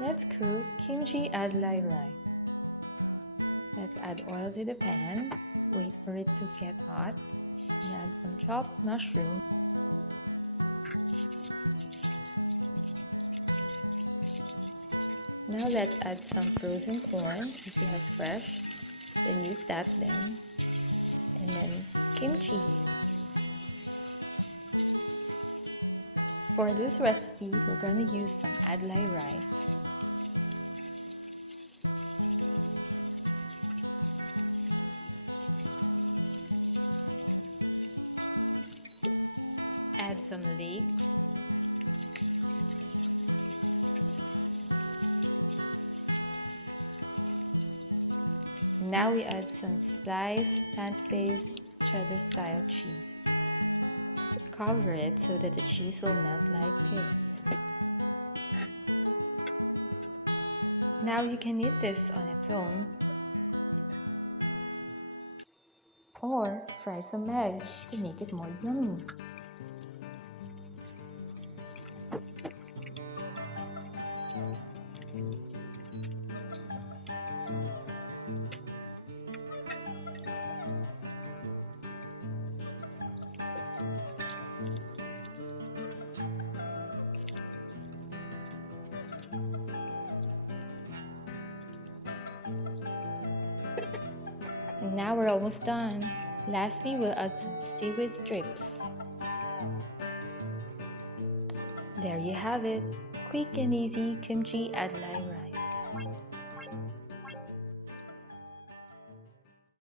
Let's cook kimchi ADLAI rice. Let's add oil to the pan, wait for it to get hot, and add some chopped mushroom. Now let's add some frozen corn if you have fresh, then use that then. And then kimchi. For this recipe, we're going to use some ADLAI rice. Add some leeks. Now we add some sliced plant-based cheddar style cheese. Cover it so that the cheese will melt like this. Now you can eat this on its own, or fry some egg to make it more yummy. And now we're almost done. Lastly, we'll add some seaweed strips. There you have it, quick and easy kimchi ADLAI rice.